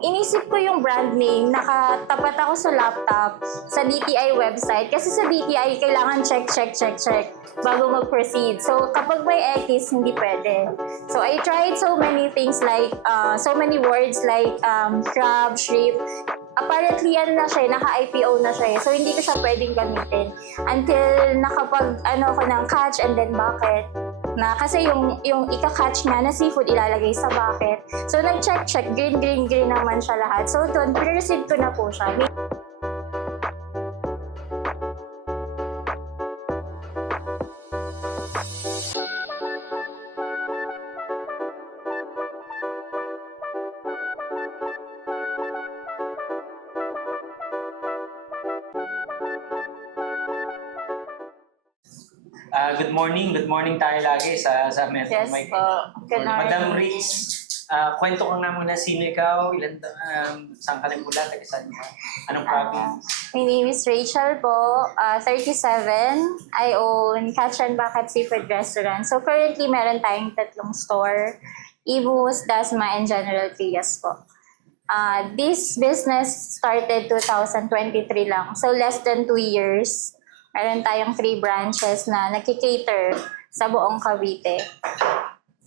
inisip ko yung brand name, nakatapat ako sa laptop, sa DTI website. Kasi sa DTI, kailangan check, check, check, check bago mag-proceed. So, kapag may X, hindi pwede. So, I tried so many things like, uh, so many words like um, crab, shrimp. Apparently, ano na siya, naka-IPO na siya. eh. So, hindi ko siya pwedeng gamitin. Until nakapag, ano ako ng catch and then bucket na kasi yung yung ika-catch nga na seafood ilalagay sa bucket. So nag-check check green green green naman siya lahat. So doon pre-receive ko na po siya. Good morning, good morning tayo lagi sa sa Metro Yes Mike. po. Good morning. Madam Riz, ah, kwento ka nga muna sino ikaw, ilan um, saan ka nagmula, taga saan ka? Anong province? My name is Rachel po, uh, 37. I own Catch and Bucket Seafood Restaurant. So currently, meron tayong tatlong store. Ibus, Dasma, and General Trias po. Uh, this business started 2023 lang. So less than two years. Meron tayong three branches na nakikater sa buong Cavite.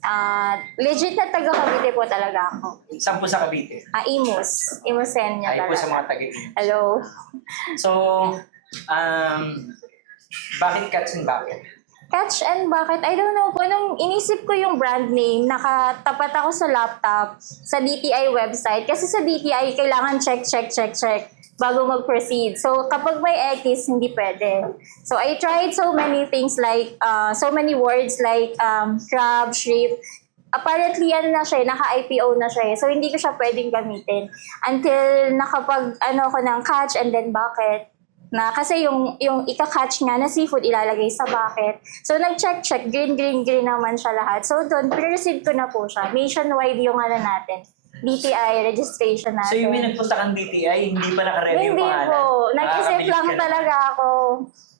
Uh, legit na taga Cavite po talaga ako. Saan po sa Cavite? Ah, Imus. Imusenya Ay po sa mga talaga. taga Hello. So, um, bakit Cats and Bucket? Catch and Bucket, I don't know po, nung inisip ko yung brand name, nakatapat ako sa laptop, sa DTI website. Kasi sa DTI, kailangan check, check, check, check bago mag-proceed. So, kapag may X, hindi pwede. So, I tried so many things like, uh, so many words like um, crab, shrimp. Apparently, ano na siya, naka-IPO na siya. eh. So, hindi ko siya pwedeng gamitin. Until nakapag, ano ako ng catch and then bucket na kasi yung yung ika-catch nga na seafood ilalagay sa bucket. So nag-check check green green green naman siya lahat. So doon pre-receive ko na po siya. Nationwide yung ano natin. DTI registration natin. So, yung may nagpunta kang DTI, hindi pa nakaredy yung Hindi pangalan? po. Nag-isip Nakakabilib lang ka na. talaga ako.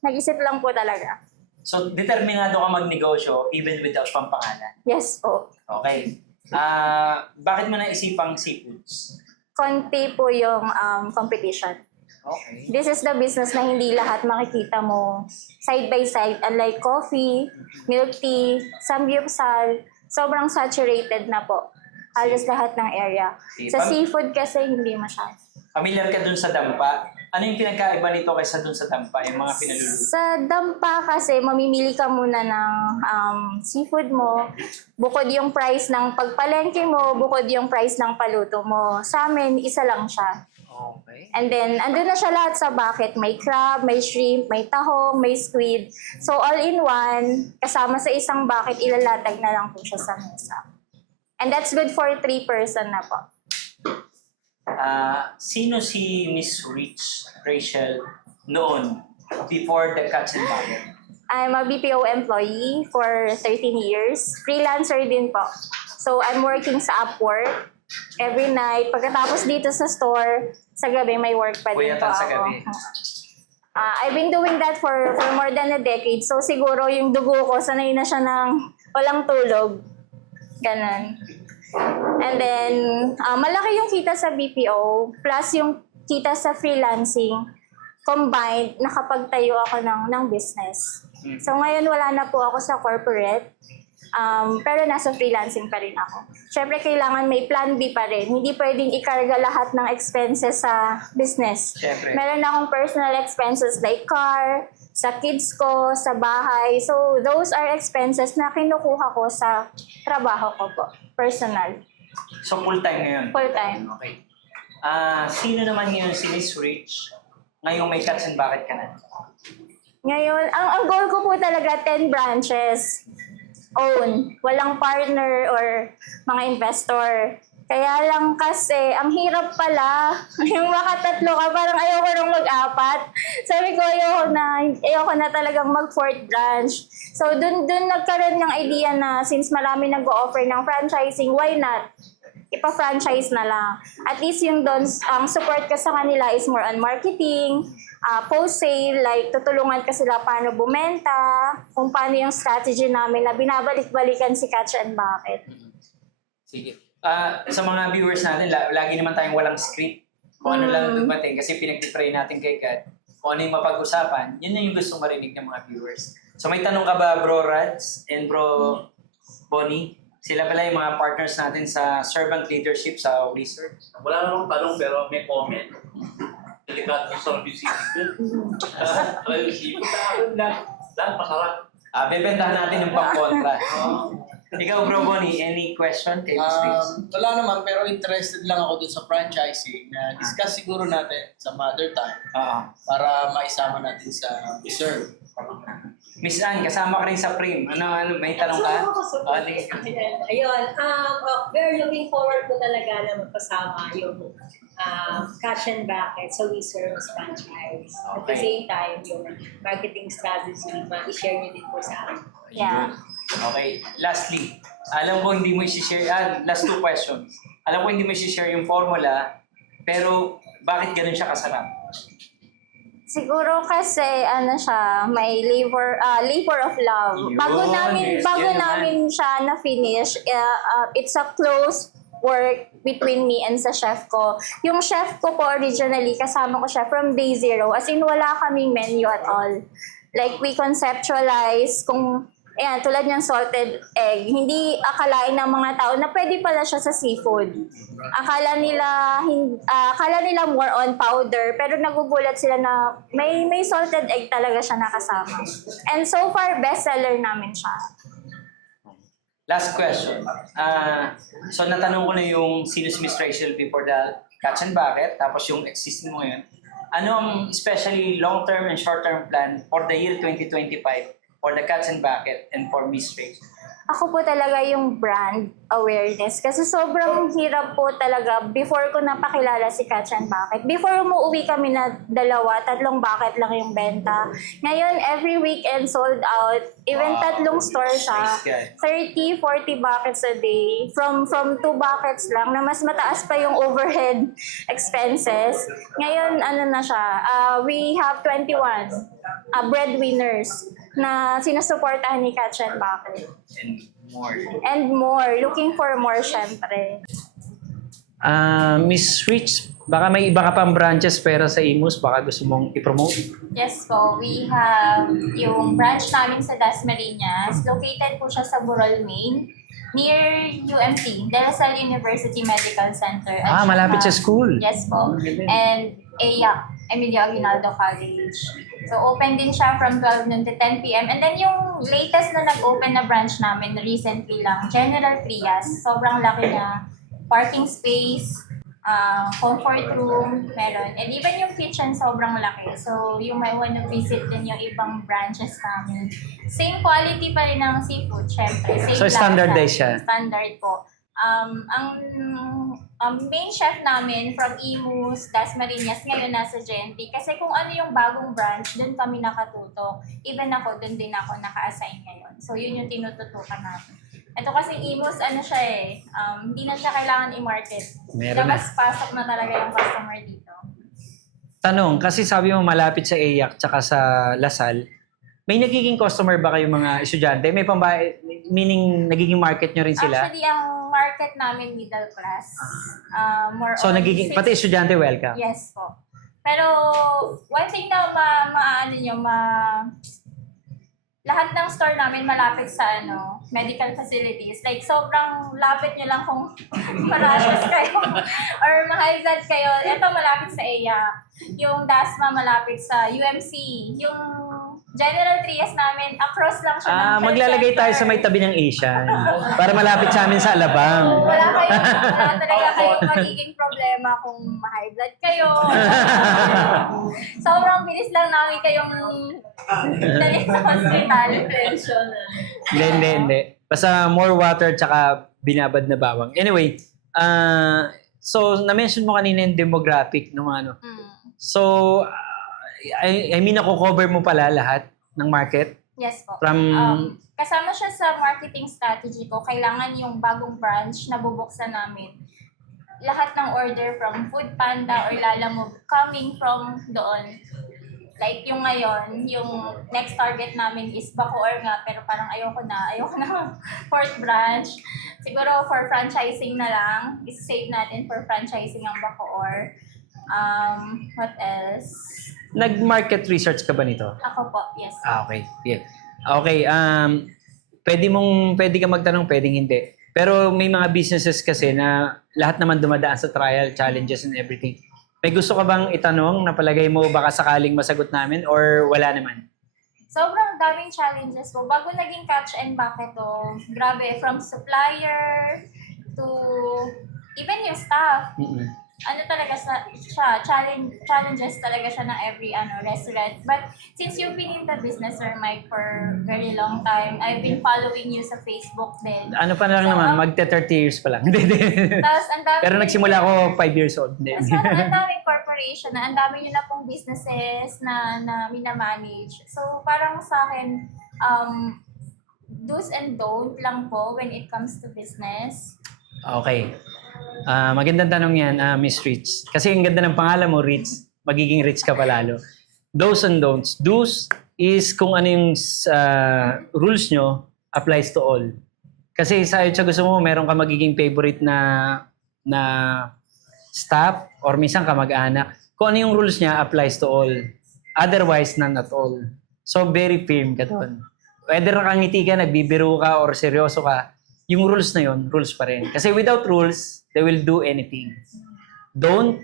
Nag-isip lang po talaga. So, determinado ka magnegosyo even without pampangalan. Yes po. Okay. Ah, bakit mo naisipang seafoods? Konti po yung um, competition. Okay. This is the business na hindi lahat makikita mo side by side. Unlike coffee, milk tea, samgyupsal, sobrang saturated na po. Halos lahat ng area. Sa Pam- seafood kasi hindi masyado. Familiar ka dun sa dampa? Ano yung pinagkaiba nito kaysa dun sa dampa, yung mga pinaluluto? Sa dampa kasi, mamimili ka muna ng um, seafood mo. Bukod yung price ng pagpalengke mo, bukod yung price ng paluto mo. Sa amin, isa lang siya. Okay. And then, andun na siya lahat sa bucket. May crab, may shrimp, may tahong, may squid. So, all in one, kasama sa isang bucket, ilalatag na lang po siya sa mesa. And that's good for three person na po. Ah, sino si Miss Rich Rachel noon before the Cats and Bucket? I'm a BPO employee for 13 years. Freelancer din po. So, I'm working sa Upwork every night. Pagkatapos dito sa store, sa gabi may work pa din po Puyatan sa ako. gabi. Ah, I've been doing that for for more than a decade. So siguro yung dugo ko, sanay na siya ng walang tulog. Ganon. And then, ah, malaki yung kita sa BPO, plus yung kita sa freelancing, combined, nakapagtayo ako ng, ng business. Hmm. So ngayon wala na po ako sa corporate, um, pero nasa freelancing pa rin ako. Siyempre kailangan may plan B pa rin. Hindi pwedeng ikarga lahat ng expenses sa business. Siyempre. Meron akong personal expenses like car, sa kids ko, sa bahay. So, those are expenses na kinukuha ko sa trabaho ko po. Personal. So, full-time ngayon? Full time. Okay. Ah, sino naman ngayon si Miss Rich? Ngayong may Cats and Bucket ka na? Ngayon, ang, ang goal ko po talaga, 10 branches. Own. Walang partner or mga investor. Kaya lang kasi, ang hirap pala. Yung makatatlo ka, parang ayoko nang mag-apat. Sabi ko, ayoko na, ayoko na talagang mag-fourth branch. So, dun, dun nagkaroon ng idea na since marami nag-offer ng franchising, why not? Ipa-franchise na lang. At least yung doon, ang support ko sa kanila is more on marketing, uh, post-sale, like tutulungan ka sila paano bumenta, kung paano yung strategy namin na binabalik-balikan si Catch and Bucket. Sige. ah, sa mga viewers natin, la- lagi naman tayong walang script. Kung ano lang dumating, kasi pinag-pray natin kay God. Kung ano yung mapag-usapan, yun na yung gusto marinig ng mga viewers. So may tanong ka ba, Bro Rads and Bro Bonnie? Sila pala yung mga partners natin sa servant leadership sa Wizard. Wala namang tanong pero may comment. Delikado sa service Ay, sipot sa akin lang. Lang, masarap. Ah, bebentahan natin ng pang-kontra. Ikaw, Bro Bonnie, any question kay Miss Riggs? Um, wala naman, pero interested lang ako dun sa franchising na discuss siguro natin sa mother time Oo. para maisama natin sa reserve. Miss Anne, kasama ka rin sa frame. Ano, ano, may tanong ka? Oh, di- Ayan. Ayun, um, oh, we're looking forward po talaga na magkasama yung um, Cash and Bracket sa We Service franchise. At the Okay. same time, yung marketing strategy, ma-share niyo din po sa amin. Yeah. Okay. Lastly, alam ko hindi mo i-share, ah, last two questions. Alam ko hindi mo i-share yung formula, pero bakit ganun siya kasarap? Siguro kasi ano siya, may labor ah, labor of love. Yun, bago namin yes, bago yun naman. namin siya na finish, it's a close work between me and sa chef ko. Yung chef ko po originally kasama ko siya from day zero. As in wala kaming menu at all. Like we conceptualize kung Ayan, tulad ng salted egg, hindi akalain ng mga tao na pwede pala siya sa seafood. Akala nila, ah, akala nila more on powder, pero nagugulat sila na may may salted egg talaga siya nakasama. And so far, bestseller namin siya. Last question. Ah, so natanong ko na yung sino si Miss Rachel before the catch and bucket, tapos yung existing mo ngayon. Ano ang especially long-term and short-term plan for the year 2025 for the catch and bucket and for Miss Rachel? Ako po talaga yung brand awareness. Kasi sobrang hirap po talaga before ko napakilala si Catch and Bucket. Before umuwi kami na dalawa, tatlong bucket lang yung benta. Ngayon, every weekend sold out. Even Wow. tatlong stores siya. Nice guy. 30, 40 buckets a day. From from two buckets lang na mas mataas pa yung overhead expenses. Ngayon, ano na siya, uh, we have 21 uh, breadwinners na sinusuportahan ni Catch and. And more. And more. Looking for more, syempre. Ah, Miss Rich, baka may iba ka pang branches pero sa Imus, baka gusto mong i-promote. Yes po, we have yung branch namin sa Dasmariñas. Located po siya sa Burol, Maine. Near UMT, De La Salle University Medical Center. At Ah, malapit saka- sa school. Yes po. And AYAC, Emilio Aguinaldo College. So open din siya from 12 noon to 10 p.m. And then yung latest na nag-open na branch namin recently lang, General Trias. Sobrang laki niya. Parking space, uh, comfort room, meron. And even yung kitchen sobrang laki. So you might want to visit din yung ibang branches namin. Same quality pa rin ng seafood, syempre. Same So, lasa. standardized siya? Standard po. Um, ang ang main chef namin from Imus, Dasmariñas, ngayon nasa GNT. Kasi kung ano yung bagong branch, doon kami nakatuto. Even ako, doon din ako naka-assign ngayon. So, yun yung tinututukan natin. Ito kasi Imus, ano siya eh, um, hindi na siya kailangan i-market. Meron na. Labas-pasok na talaga yung customer dito. Tanong, kasi sabi mo malapit sa AYAC tsaka sa Lasal, may nagiging customer ba kayo mga estudyante? May pambahay, meaning nagiging market nyo rin sila? Actually, ang market namin middle class. Uh, more So on nagiging, six- pati estudyante welcome? Yes po. Pero one thing na ma, maano nyo, ma, lahat ng store namin malapit sa ano, medical facilities. Like, sobrang lapit nyo lang kung marashos kayo or blood kayo. Ito malapit sa EYA. Yung DASMA malapit sa UMC. Yung General Trias namin, across lang siya Ah, ng maglalagay tayo sa may tabi ng Asian para malapit sa amin sa Alabang. wala kayo, wala talaga kayong magiging problema kung ma-high blood kayo. Sobrang bilis lang namin kayong dali sa hospital. Hindi, hindi, hindi. Basta more water tsaka binabad na bawang. Anyway, ah so na-mention mo kanina yung demographic ng ano. Mm. So, I, I mean, ako-cover mo pala lahat ng market Yes po. from... Um, kasama siya sa marketing strategy ko. Kailangan yung bagong branch na bubuksan namin. Lahat ng order from Food Panda or Lalamove coming from doon. Like yung ngayon, yung next target namin is Bacoor nga, pero parang ayoko na, ayoko na fourth branch. Siguro for franchising na lang, is-save natin for franchising ang Bacoor. Um, what else? Nag-market research ka ba nito? Ako po, yes. Ah, okay. Yeah. Okay, um, pwede mong, pwede ka magtanong, pwedeng hindi. Pero may mga businesses kasi na lahat naman dumadaan sa trial, challenges and everything. May gusto ka bang itanong na palagay mo baka sakaling masagot namin or wala naman? Sobrang daming challenges po. Bago naging catch and bucket to, grabe, from supplier to even yung staff. Mm-mm. Ano talaga sa, siya, challenge, challenges talaga siya ng every ano, restaurant. But since you've been in the business, Sir Mike, for very long time, I've been following you sa Facebook din. Ano pa lang So, naman, magte 30 years pa lang. Tapos ang dami Pero nagsimula ako 5 years old. Hindi. Tapos ang daming corporation na, ang dami nyo na pong businesses na, na minamanage. So parang sa akin, um, do's and don't lang po when it comes to business. Okay. Ah, magandang tanong yan, ah, Miss Rich. Kasi ang ganda ng pangalan mo, Rich. Magiging rich ka palalo. Do's and don'ts. Do's is kung ano yung ah, rules nyo applies to all. Kasi sa sa gusto mo, meron ka magiging favorite na na staff or minsan ka mag-anak. Kung ano yung rules niya applies to all. Otherwise, none at all. So, very firm ka doon. Whether nakangiti ka, nagbibiro ka, or seryoso ka, yung rules na yun, rules pa rin. Kasi without rules, they will do anything. Don't,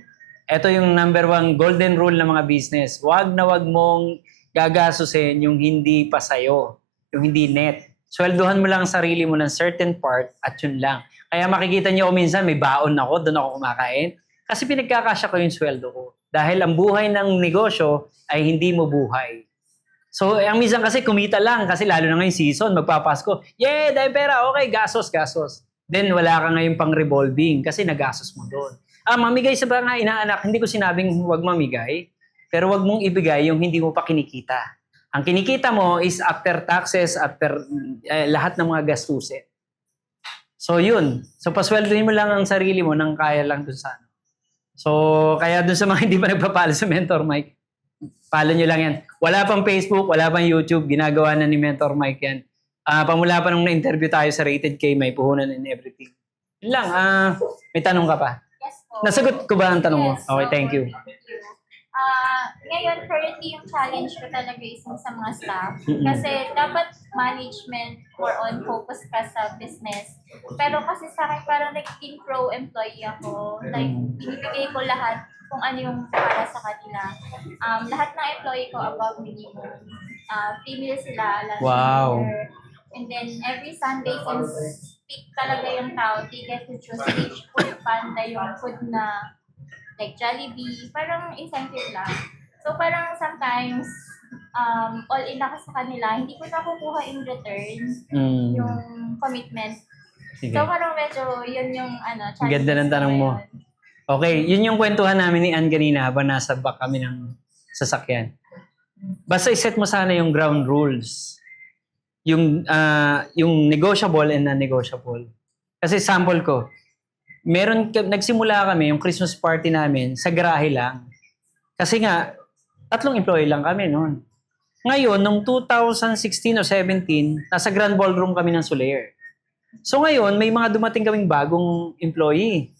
ito yung number one golden rule ng mga business. Huwag na huwag mong gagasusin yung hindi pa sa'yo, yung hindi net. Sweldohan mo lang ang sarili mo ng certain part at yun lang. Kaya makikita niyo minsan may baon ako, doon ako kumakain. Kasi pinagkakasya ko yung sweldo ko. Dahil ang buhay ng negosyo ay hindi mo buhay. So, ang minsan kasi kumita lang kasi lalo na ngayong season, magpapasko. Yeah, dahil pera, okay, gasos, gasos. Then wala ka ngayon pang revolving kasi nagastos mo doon. Ah, mamigay sa mga inaanak, hindi ko sinabing huwag mamigay, pero huwag mong ibigay yung hindi mo pa kinikita. Ang kinikita mo is after taxes, after eh, lahat ng mga gastusin. So yun. So pasweldohin mo lang ang sarili mo nang kaya lang dun sa ano. So kaya dun sa mga hindi pa nagpapalo sa Mentor Mike, follow nyo lang yan. Wala pang Facebook, wala pang YouTube, ginagawa na ni Mentor Mike yan. Ah, pamula pa nung na-interview tayo sa Rated K, may puhunan and everything. Yun lang, ah, may tanong ka pa. Yes po. Nasagot ko ba ang tanong mo? Yes, Okay, thank you. Ah, ngayon, currently yung challenge ko talaga is yung sa mga staff. Kasi dapat management more on focus ka sa business. Pero kasi sa akin, parang naging pro-employee ako. Like, binibigay ko lahat kung ano yung para sa kanila. Um, lahat ng employee ko above minimum. Uh, female sila, last Wow. year. And then, every Sunday, since peak talaga yung tao, they get to choose which food panda yung food na like Jollibee, parang incentive lang. So parang sometimes, um, all in ako sa kanila, hindi ko nakukuha in return Mm, yung commitment. sige. So parang medyo yun yung ano, Ang ganda ng challenges tanong mo. ngayon. Okay, yun yung kwentuhan namin ni Ann kanina habang nasa back kami ng sasakyan. Basta iset mo sana yung ground rules. Yung ah, yung negotiable and non-negotiable. Kasi sample ko, meron nagsimula kami yung Christmas party namin sa garahe lang. Kasi nga tatlong employee lang kami noon. Ngayon, nung 2016 o 17, nasa Grand Ballroom kami ng Soler. So ngayon, may mga dumating kaming bagong employee.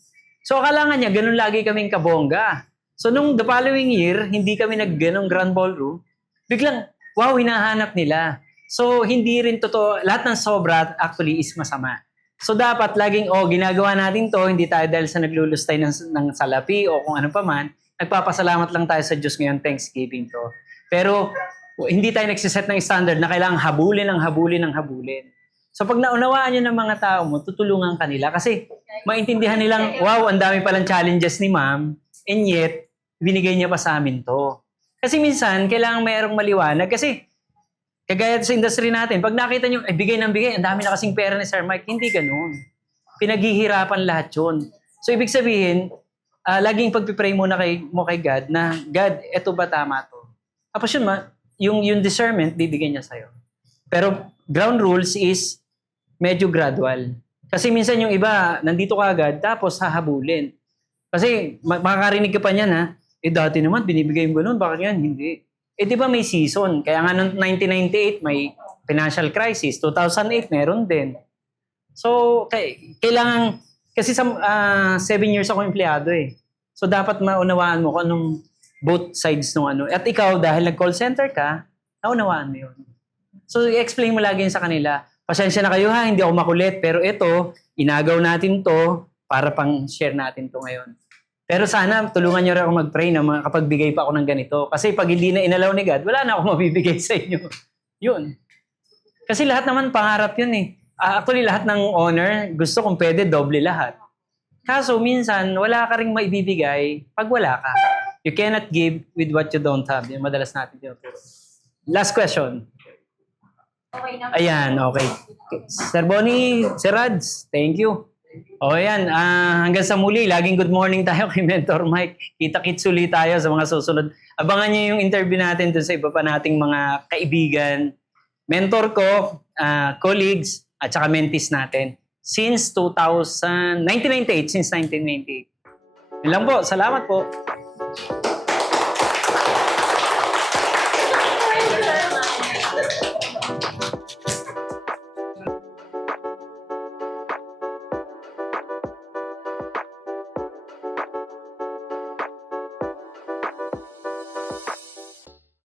So akala nga niya, ganun lagi kaming kabongga. So nung the following year, hindi kami nag ganong Grand Ballroom, biglang, wow, hinahanap nila. So hindi rin totoo, lahat ng sobra actually is masama. So dapat laging, oh, ginagawa natin to, hindi tayo dahil sa naglulustay ng, ng salapi o kung ano pa man, nagpapasalamat lang tayo sa Diyos ngayon, Thanksgiving to. Pero hindi tayo nagsiset ng standard na kailangan habulin ang habulin ang habulin. So pag naunawaan nyo ng mga tao mo, tutulungan ka nila kasi maintindihan nilang, wow, ang dami palang challenges ni ma'am, and yet, binigay niya pa sa amin to. Kasi minsan, kailangan mayroong maliwanag kasi kagaya sa industry natin, pag nakita nyo, eh, bigay ng bigay, ang dami na kasing pera ni Sir Mike, hindi ganun. Pinaghihirapan lahat yun. So, ibig sabihin, ah, laging pagpipray muna kay, mo kay God na, God, eto ba tama to? Tapos yun, ma, yung, yung discernment, bibigyan niya sa'yo. Pero ground rules is medyo gradual. Kasi minsan yung iba, nandito ka agad, tapos hahabulin. Kasi ma- makakarinig ka pa niyan ha, eh dati naman binibigay mo ganun, bakit yan? Hindi. Eh di ba may season? Kaya nga noong 1998 may financial crisis, 2008 meron din. So, kailangan, kasi sa ah, seven years ako empleyado eh. So, dapat maunawaan mo kung anong both sides ng ano. At ikaw, dahil nag-call center ka, naunawaan mo yun. So, i-explain mo lagi sa kanila. Pasensya na kayo ha, hindi ako makulit. Pero ito, inagaw natin to para pang share natin to ngayon. Pero sana, tulungan nyo rin ako mag-pray na makapagbigay pa ako ng ganito. Kasi pag hindi na inalaw ni God, wala na ako mabibigay sa inyo. Yun. Kasi lahat naman pangarap yun eh. Ah, actually, lahat ng honor, gusto kong pwede doble lahat. Kaso minsan, wala ka ring maibibigay pag wala ka. You cannot give with what you don't have. Yung madalas natin tinuturo. Last question. Okay na. Ayan, okay. Sir Bonnie, Sir Rads, thank you. O yan, ah, hanggang sa muli, laging good morning tayo kay Mentor Mike. Kita-kits ulit tayo sa mga susunod. Abangan niyo yung interview natin dun sa iba pa nating mga kaibigan, mentor ko, ah, colleagues, at saka mentees natin. Since 2000, 1998, since 1998. Yun lang po, salamat po.